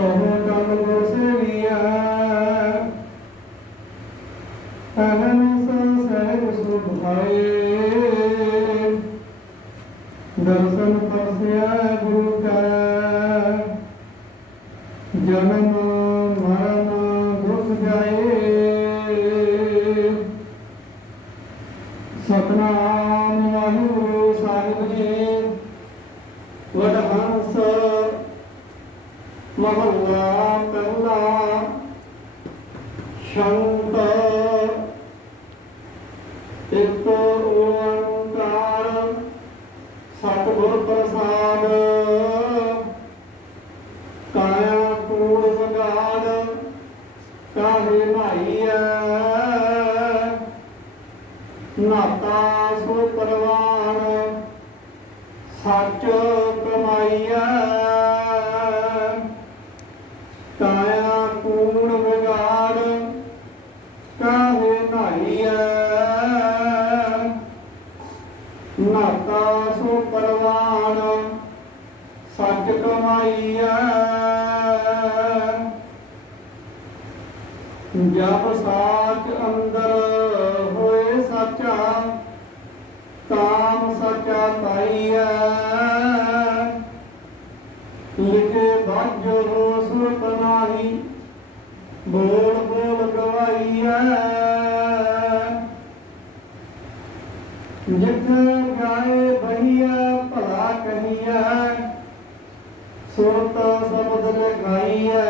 ਸੁਖ ਹੋ ਗਮ ਗੁਰ ਸੇਵੀਆ ਅਨੰਦ ਸਹਿਬ ਸੁਖ ਦਰਸ਼ਨ ਪਰਸਿਆ ਗੁਰੂ ਕਾ ਜਨਮ ਮਰਨ ਦੁਖ ਜਾਏ ਸਤਨਾਮ ਵਾਹਿਗੁਰੂ ਸਾਹਿਬ ਜੀ ਵਡਹੰਸ ਮਹੱਲਾ ਪਹਿਲਾ ਸ਼ੰਤ ਇੱਕ ਓੰਕਾਰ, ਸਤਿਗੁਰ ਪ੍ਰਸਾਦ, ਕਾਇਆ ਕੂੜ ਬਗਾੜ ਕਾਹੇ ਨਾਈਐ ਨਾਤਾ ਸੋ ਪਰਵਾਨ ਸੱਚ ਕਮਾਈਐ ਕਾਇਆ ਕੂੜ ਵਿਗਾੜ ਕਾਹੇ ਨਾਈਐ ਨਾਤਾ ਸੋ ਪਰਵਾਨ ਸੱਚ ਜਬ ਸਾਚ ਅੰਦਰ ਹੋਏ ਸਾਚਾ, ਤਾਮ ਸਚਾ ਪਾਈਐ। ਲਿਖੇ ਬਾਝੋ ਰੋਸ ਨਾਹੀ ਬੋਲ ਬੋਲ ਗਵਾਈਐ। ਜਿਤ ਸੁਰਤ ਸ਼ਬਦ ਲਿਖਾਈਐ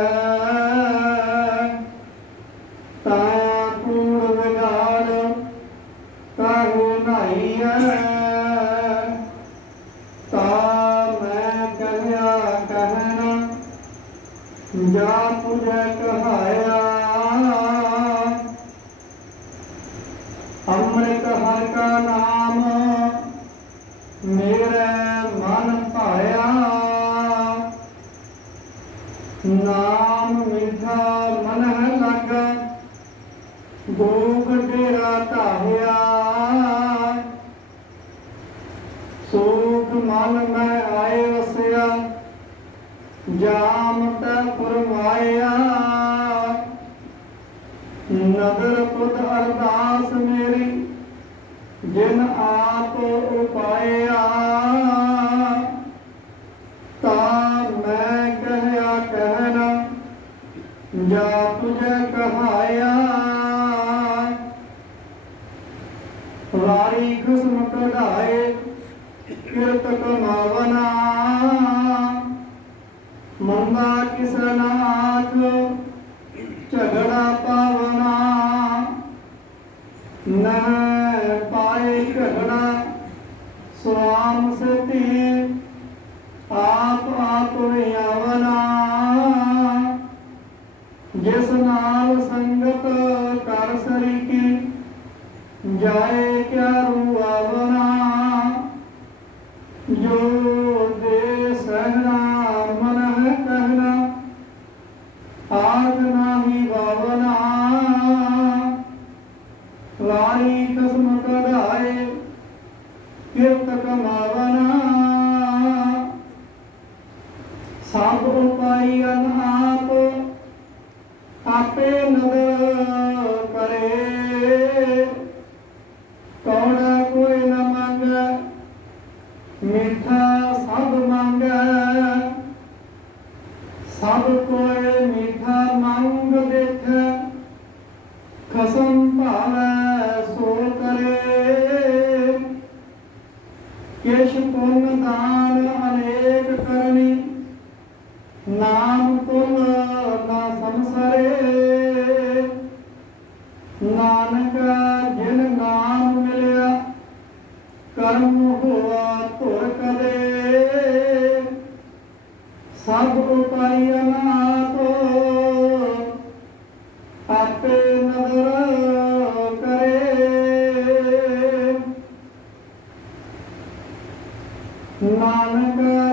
ਤਾਇਆ ਕੂੜ ਵਿਗਾੜ ਕਾਹੂ ਨਾਈਐ। ਨਾਮ ਮਿਠਾ ਮਨ ਹੈ ਲਾਗਾ ਗੋਗ ਡੇਰਾ ਢਾਹਿਆ। ਸੋਗ ਮਨ ਮੈਂ ਆਏ ਵਸਿਆ, ਜਾਮ ਤੈ ਫਰਮਾਇਆ। ਨਦਰ ਪੁੱਤ ਅਰਦਾਸ ਮੇਰੀ, ਜਿਨ ਆਪ ਉਪਾਇਆ ਤਾ ਮੈਂ ਕਹਿਆ ਕਹਿਣਾ ਜਾ ਤੁਝੇ ਕਹਾਇਆ ਵਾਰੀ ਖਸਮ ਕਢਾਏ ਕਿਰਤ ਕਮਾਵਨਾ ਮੰਦਾ ਕਿਸ ਨਾਥ ਝਗੜਾ ਪਾਵਨਾ। ਨਾ ਜੋ ਦੇ ਸਹਣਾ ਮਨ ਹੈ ਕਹਿਣਾ ਆਗ ਨਾਹੀ ਭਾਵਨਾ ਵਾਰੀ ਕਸਮ ਕਢਾਏ ਕਿਰਤ ਕਮਾਵਨਾ ਸਭ ਉਪਾਈ ਅਨਾਪ ਆਪੇ ਨਦਰ ਕਰੇ ਕੌਣ ਕੋਈ ਨ ਮੰਗੈ ਮਿੱਠਾ ਸਭ ਮੰਗੈ। ਸਭ ਕੋਏ ਮਿੱਠਾ ਮੰਗ ਦੇਖੈ। ਖਸਮ ਭਾਵੈ ਸਭ ਉਪਾਈ ਅਨਾਪ ਆਪੇ ਨਦਰ ਕਰੇ। ਨਾਨਕ